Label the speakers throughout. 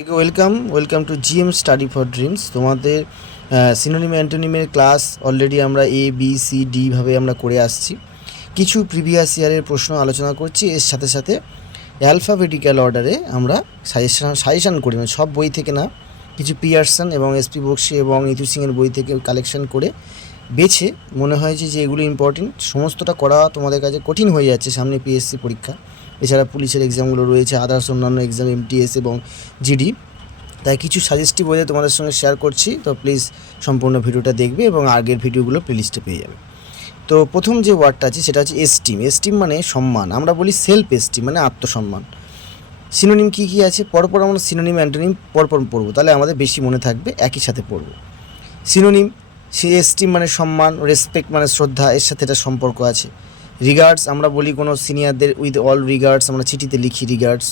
Speaker 1: Welcome welcome to GM study for dreams তোমাদের synonym অ্যান্টোনিমের class already আমরা A B C D ভাবে আমরা করে আসছি। কিছু প্রিভিয়াস ইয়ারের প্রশ্ন আলোচনা করছি। এর সাথে সাথে অ্যালফাবেটিক্যাল অর্ডারে আমরা সাজেশন সাজেশন করি। মানে সব বই থেকে না, কিছু পিয়ারসন এবং এসপি বক্সি এবং ইতু সিংয়ের বই থেকে কালেকশন করে বেছে, মনে হয়েছে যে এগুলো ইম্পর্টেন্ট সমস্তটা করা তোমাদের কাছে কঠিন হয়ে যাচ্ছে সামনে পিএসসি পরীক্ষা। এছাড়া পুলিশের এক্সামগুলো রয়েছে আদার্স অন্যান্য এক্সাম এমটিএস এবং জিডি তাই কিছু সাজেস্টিভ ওয়ে তোমাদের সঙ্গে শেয়ার করছি, তো প্লিজ সম্পূর্ণ ভিডিওটা দেখবে এবং আগের ভিডিওগুলো প্লেলিস্টে পেয়ে যাবে। তো প্রথম যে ওয়ার্ডটা আছে, সেটা হচ্ছে এস্টিম এস্টিম মানে সম্মান। আমরা বলি সেলফ এস্টিম মানে আত্মসম্মান। সিনোনিম কী কী আছে? পরপর আমরা সিনোনিম অ্যান্টোনিম পরপর পড়ব। তাহলে আমাদের বেশি মনে থাকবে, একই সাথে পড়ব। সিনোনিম এস্টিম মানে সম্মান রেসপেক্ট মানে শ্রদ্ধা, এর সাথে এটা সম্পর্ক আছে। রিগার্ডস আমরা বলি কোনো সিনিয়রদের উইথ অল রিগার্ডস আমরা চিঠিতে লিখি রিগার্ডস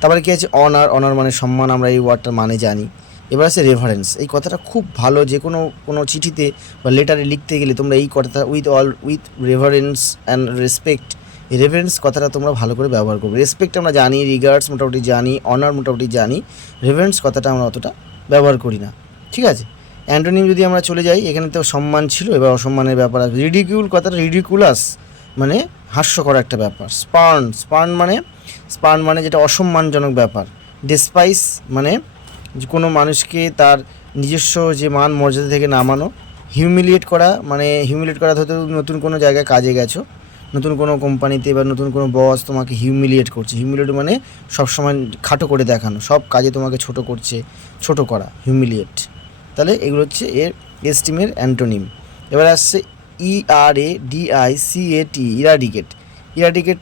Speaker 1: তারপরে কী আছে? অনার অনার মানে সম্মান, আমরা এই ওয়ার্ডটার মানে জানি। এবার আছে রেফারেন্স এই কথাটা খুব ভালো, যে কোনো কোনো চিঠিতে বা লেটারে লিখতে গেলে তোমরা এই কথাটা with all with reference and respect reference কথাটা তোমরা ভালো করে ব্যবহার করবে। রেসপেক্ট আমরা জানি রিগার্ডস মোটামুটি জানি অনার মোটামুটি জানি রেফারেন্স কথাটা আমরা অতটা ব্যবহার করি না। ঠিক আছে? অ্যান্টোনিম যদি আমরা চলে যাই, এখানে তো সম্মান ছিল এবার অসম্মানের ব্যাপার আছে। রিডিকিউল কথাটা, রিডিকুলাস মানে হাস্যকর একটা ব্যাপার। স্পার্ন স্পার্ন মানে স্পার্ন মানে যেটা অসম্মানজনক ব্যাপার। ডেসপাইস মানে কোনো মানুষকে তার নিজস্ব যে মান মর্যাদা থেকে নামানো। হিউমিলিয়েট করা মানে হিউমিলিয়েট করা ধরতে নতুন কোনো জায়গায় কাজে গেছো, নতুন কোনো কোম্পানিতে বা নতুন কোনো বস তোমাকে হিউমিলিয়েট করছে। হিউমিলিয়েট মানে সবসময় খাটো করে দেখানো, সব কাজে তোমাকে ছোট করছে, ছোট করা হিউমিলিয়েট তাহলে এগুলো হচ্ছে এর এস্টিমের অ্যান্টোনিম। এবার আসছে E R A D I C A T eradicate eradicate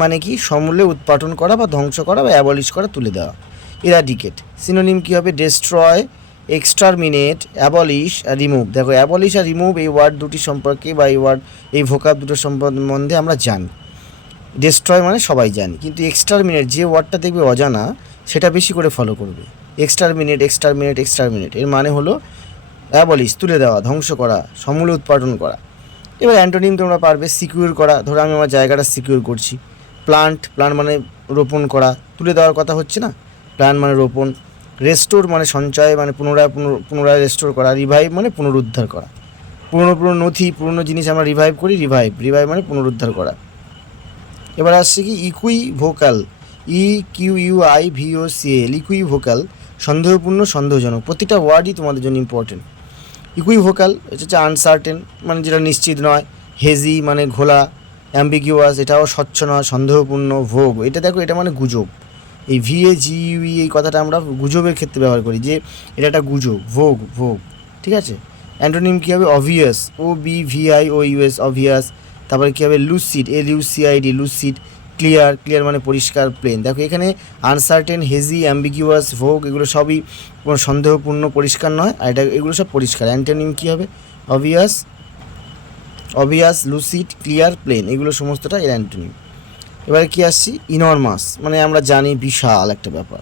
Speaker 1: মানে কি? সমূলে উৎপাটন করা বা ধ্বংস করা বা অ্যাবলিশ করা, তুলে দেওয়া। ইরাডিকেট সিনোনিম কী হবে? ডেস্ট্রয় এক্সটারমিনেট অ্যাবলিশ আর রিমুভ দেখো অ্যাবলিশ আর রিমুভ এই ওয়ার্ড দুটি সম্পর্কে বা এই ওয়ার্ড এই ভোকাব দুটো সম্বন্ধে আমরা জানি। ডেস্ট্রয় মানে সবাই জানি। কিন্তু এক্সটারমিনেট যে ওয়ার্ডটা দেখবে অজানা, সেটা বেশি করে ফলো করবে। এক্সটারমিনেট এক্সটারমিনেট এক্সটারমিনেট এর মানে হলো অ্যাবলিশ তুলে দেওয়া, ধ্বংস করা, সমূলে উৎপাদন করা। এবার অ্যান্টোনিম তোমরা পারবে সিকিউর করা। ধরো আমি আমার জায়গাটা সিকিউর করছি। প্লান্ট প্লান্ট মানে রোপণ করা। তুলে দেওয়ার কথা হচ্ছে না? প্ল্যান মানে রোপণ। রেস্টোর মানে সঞ্চয় মানে পুনরায় পুনর- পুনরায় রেস্টোর করা। রিভাইভ মানে পুনরুদ্ধার করা। পুরনো পুরনো নথি, পুরনো জিনিস আমরা রিভাইভ করি রিভাইভ রিভাইভ মানে পুনরুদ্ধার করা। এবার আসছে কি equivocal E Q U I V O C A L vocal সন্দেহপূর্ণ, সন্দেহজনক। প্রতিটা ওয়ার্ডই তোমাদের জন্য ইম্পর্টেন্ট ইকুই ভোকাল হচ্ছে আনসার্টেন মানে যেটা নিশ্চিত নয়। হেজি মানে ঘোলা অ্যাম্বিগিউয়াস এটাও স্বচ্ছ নয়, সন্দেহপূর্ণ ভোগ এটা দেখো, এটা মানে গুজব। এই ভিএ জি ইউই এই কথাটা আমরা গুজবের ক্ষেত্রে ব্যবহার করি যে, এটা একটা গুজব ভোগ ভোগ ঠিক আছে? অ্যান্টোনিম কী হবে? Obvious O B VI O US obvious তারপরে কী হবে? Lucid L U C I D lucid clear clear মানে পরিষ্কার প্লেন দেখো, এখানে আনসার্টেন হেজি অ্যাম্বিগিউয়াস ভোগ এগুলো সবই কোনো সন্দেহপূর্ণ, পরিষ্কার নয়। আর এটা, এগুলো সব পরিষ্কার। অ্যান্টোনিম কী হবে? Obvious obvious lucid clear plain এগুলো সমস্তটা এর অ্যান্টোনিম এবারে কি আসছি? ইনরমাস মানে আমরা জানি বিশাল একটা ব্যাপার।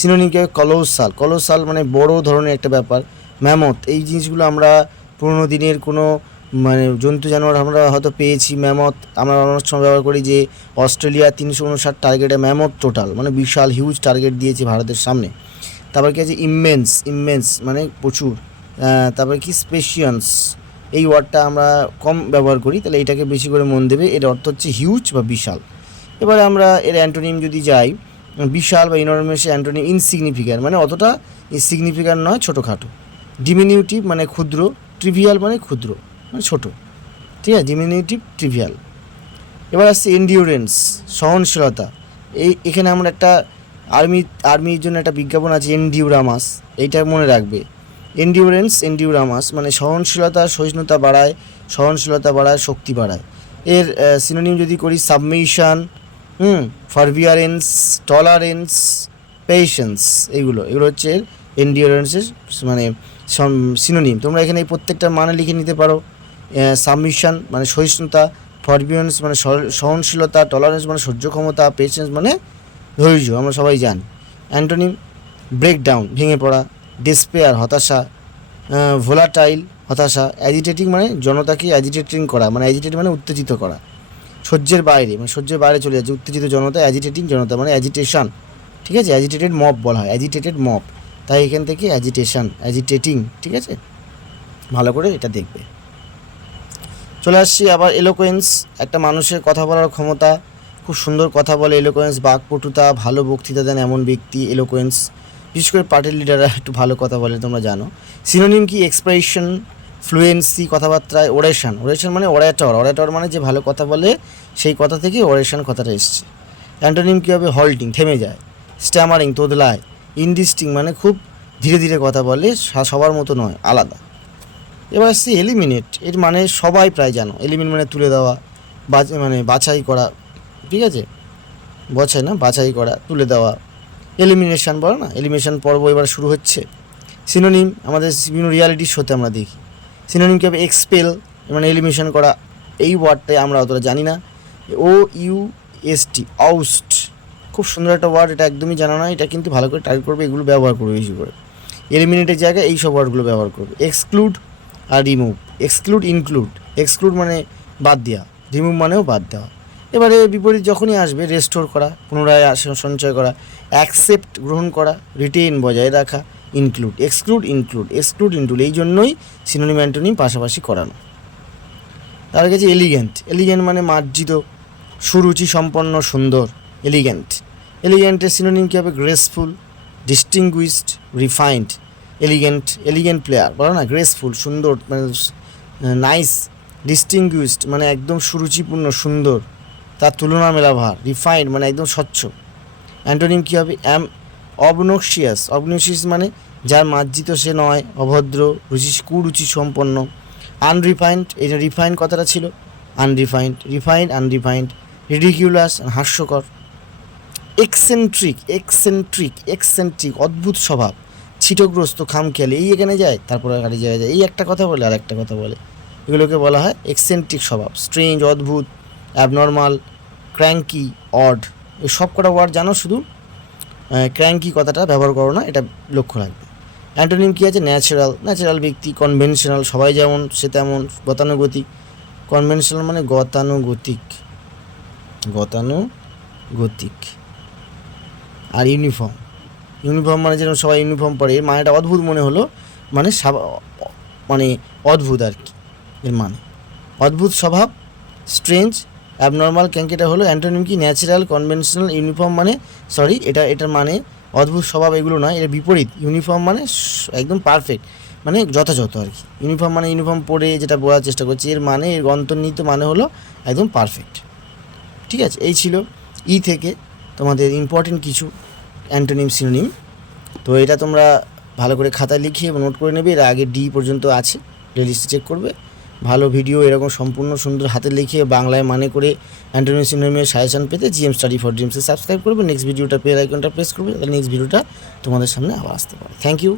Speaker 1: সিনোনিম হবে? কলোসাল কলোসাল মানে বড় ধরনের একটা ব্যাপার। ম্যামথ এই জিনিসগুলো আমরা পুরোনো দিনের কোনো মানে জন্তু জানোয়ার আমরা হয়তো পেয়েছি ম্যামথ আমরা অনেক সময় ব্যবহার করি যে অস্ট্রেলিয়া তিনশো উনষাট টার্গেটে ম্যামথ টোটাল মানে বিশাল হিউজ টার্গেট দিয়েছে ভারতের সামনে। তারপর কি আছে? ইমেন্স ইমেন্স মানে প্রচুর। তারপরে কি? স্পেশিয়ান্স এই ওয়ার্ডটা আমরা কম ব্যবহার করি, তাহলে এটাকে বেশি করে মন দেবে। এর অর্থ হচ্ছে হিউজ বা বিশাল। এবারে আমরা এর অ্যান্টোনিম যদি যাই, বিশাল বা ইনরমেস অ্যান্টোনিম ইনসিগনিফিক্যান্ট মানে অতটা ইনসিগনিফিক্যান্ট নয়, ছোটোখাটো। ডিমিনিউটিভ মানে ক্ষুদ্র ট্রিভিয়াল মানে ক্ষুদ্র। মানে ছোটো। ঠিক আছে? ডিমিনিউটিভ ট্রিভিয়াল এবার আসছে এন্ডিওরেন্স সহনশীলতা। এই এখানে আমরা একটা আর্মি আর্মির জন্য একটা বিজ্ঞাপন আছে এনডিউরামাস এইটা মনে রাখবে। এন্ডিউরেন্স এন্ডিউরামাস মানে সহনশীলতা, সহিষ্ণুতা বাড়ায়, সহনশীলতা বাড়ায়, শক্তি বাড়ায়। এর সিনোনিম যদি করি submission hmm forbearance tolerance patience এগুলো। এগুলো হচ্ছে এর এন্ডিওরেন্সের মানে সিনোনিম তোমরা এখানে প্রত্যেকটা মানে লিখে নিতে পারো। সাবমিশন মানে সহিষ্ণুতা ফরবিয়েন্স মানে সহনশীলতা টলারেন্স মানে সহ্য ক্ষমতা পেশেন্স মানে ধৈর্য, আমরা সবাই জানি। অ্যান্টোনিম ব্রেকডাউন ভেঙে পড়া ডিসপেয়ার হতাশা ভোলাটাইল হতাশা অ্যাজিটেটিং মানে জনতাকে অ্যাজিটেটিং করা মানে অ্যাজিটেট মানে উত্তেজিত করা। সহ্যের বাইরে মানে সহ্যের বাইরে চলে যাচ্ছে, উত্তেজিত জনতা অ্যাজিটেটিং জনতা মানে অ্যাজিটেশন ঠিক আছে? অ্যাজিটেটেড মব বলা হয় অ্যাজিটেটেড মব তাই এখান থেকে অ্যাজিটেশন অ্যাজিটেটিং ঠিক আছে? ভালো করে এটা দেখবে। চলে আসছি আবার এলোকোয়েন্স একটা মানুষের কথা বলার ক্ষমতা, খুব সুন্দর কথা বলে এলোকোয়েন্স বাকপটুতা, ভালো বক্তৃতা দেন এমন ব্যক্তি এলোকোয়েন্স বিশেষ করে পার্টির লিডাররা একটু ভালো কথা বলে, তোমরা জানো। সিনোনিম কি? এক্সপ্রেশন ফ্লুয়েন্সি কথাবার্তায় ওরেশন ওরেশন মানে ওরেটর ওরেটর মানে যে ভালো কথা বলে, সেই কথা থেকে ওরেশন কথাটা এসছে। অ্যান্টোনিম কী হবে? হল্টিং থেমে যায়। স্ট্যামারিং তোদলায়। ইনডিস্টিং মানে খুব ধীরে ধীরে কথা বলে সবার মতো নয়, আলাদা। এবার আসছে এলিমিনেট এর মানে সবাই প্রায় জানো। এলিমিনেট মানে তুলে দেওয়া মানে বাছাই করা, ঠিক আছে? বছাই না, বাছাই করা, তুলে দেওয়া। এলিমিনেশন বলো না এলিমিনেশন পর্ব এবার শুরু হচ্ছে। সিনোনিম আমাদের বিভিন্ন রিয়ালিটি শোতে আমরা দেখি। সিনোনিম হবে? এক্সপেল মানে এলিমিনেশন করা। এই ওয়ার্ডটাই আমরা অতটা জানি না। ও ইউ এস টি আউস্ট খুব সুন্দর একটা ওয়ার্ড এটা একদমই জানা না এটা কিন্তু ভালো করে টাইপ করবে, এগুলো ব্যবহার করবে বেশি করে। এলিমিনেটের জায়গায় এই সব ওয়ার্ডগুলো ব্যবহার করবে। এক্সক্লুড আর রিমুভ এক্সক্লুড ইনক্লুড এক্সক্লুড মানে বাদ দেওয়া রিমুভ মানেও বাদ দেওয়া। এবারে বিপরীত যখনই আসবে রেস্টোর করা, পুনরায় সঞ্চয় করা অ্যাকসেপ্ট গ্রহণ করা রিটেন বজায় রাখা include exclude include exclude include এই জন্যই সিনোনিম অ্যান্টোনিম পাশাপাশি করানো। তার কাছে এলিগেন্ট এলিগেন্ট মানে মার্জিত, সুরুচি, সম্পন্ন, সুন্দর এলিগেন্ট এলিগেন্টের সিনোনিম কী হবে? Graceful distinguished refined elegant elegant player বলো না গ্রেসফুল সুন্দর মানে নাইস ডিস্টিংগুইশড মানে একদম সুরুচিপূর্ণ, সুন্দর, তার তুলনা মেলা ভার রিফাইন্ড মানে একদম স্বচ্ছ। অ্যান্টোনিম কী হবে? অ্যাম অবনক্সিয়াস অবনক্সিয়াস মানে যার মার্জিত সে নয়, অভদ্র, রুচি, কুরুচি সম্পন্ন। আনরিফাইন্ড এই যে রিফাইন্ড কথাটা ছিল আনরিফাইন্ড রিফাইন্ড আনরিফাইন্ড রিডিকিউলাস হাস্যকর। এক্সেন্ট্রিক এক্সেন্ট্রিক এক্সেন্ট্রিক অদ্ভুত স্বভাব। ছিটগ্রস্ত খামখেয়ালি এই এখানে যায়, তারপরে আরেক জায়গায় যায় এই একটা কথা বলে আর একটা কথা বলে। এগুলোকে বলা হয় এক্সেন্ট্রিক স্বভাব। স্ট্রেঞ্জ অদ্ভুত অ্যাবনর্মাল ক্র্যাঙ্কি অড এই সব কটা ওয়ার্ড জানো শুধু? ক্র্যাঙ্কি কথাটা ব্যবহার করো না, এটা লক্ষ্য রাখবে। অ্যান্টোনিম কী আছে? ন্যাচারাল ন্যাচারাল ব্যক্তি কনভেনশনাল সবাই যেমন, সে তেমন, গতানুগতিক। কনভেনশনাল মানে গতানুগতিক। গতানুগতিক। আর ইউনিফর্ম ইউনিফর্ম মানে যেরকম সবাই ইউনিফর্ম পরে, এর মানেটা অদ্ভুত মনে হলো। মানে মানে অদ্ভুত আর কি, এর মানে। অদ্ভুত স্বভাব স্ট্রেঞ্জ অ্যাবনর্মাল ক্যাঙ্কেটা হলো অ্যান্টোনিম কি? ন্যাচারাল কনভেনশনাল ইউনিফর্ম মানে সরি এটা, এটার মানে অদ্ভুত স্বভাব এগুলো নয়, এর বিপরীত। ইউনিফর্ম মানে একদম পারফেক্ট মানে যথাযথ আর কি। ইউনিফর্ম মানে ইউনিফর্ম পরে যেটা বলার চেষ্টা করছি, এর মানে এর অন্তর্নিহিত মানে হলো একদম পারফেক্ট ঠিক আছে, এই ছিল ই থেকে তোমাদের ইম্পর্টেন্ট কিছু। Antonym synonym. তো এটা তোমরা ভালো করে খাতায় লিখিয়ে নোট করে নেবে। এর আগে ডি পর্যন্ত আছে। প্লেলিস্টে চেক করবে। ভালো ভিডিও এরকম সম্পূর্ণ সুন্দর হাতে লিখে বাংলায় মানে করে অ্যান্টোনিম সিনোনিমের সাজেশন পেতে জিএম স্টাডি ফর ড্রিমসে সাবস্ক্রাইব করবে। নেক্সট ভিডিওটা পেয়ে আইকনটা প্রেস করবে। তাহলে নেক্সট ভিডিওটা তোমাদের সামনে আবার আসতে পারে। Thank you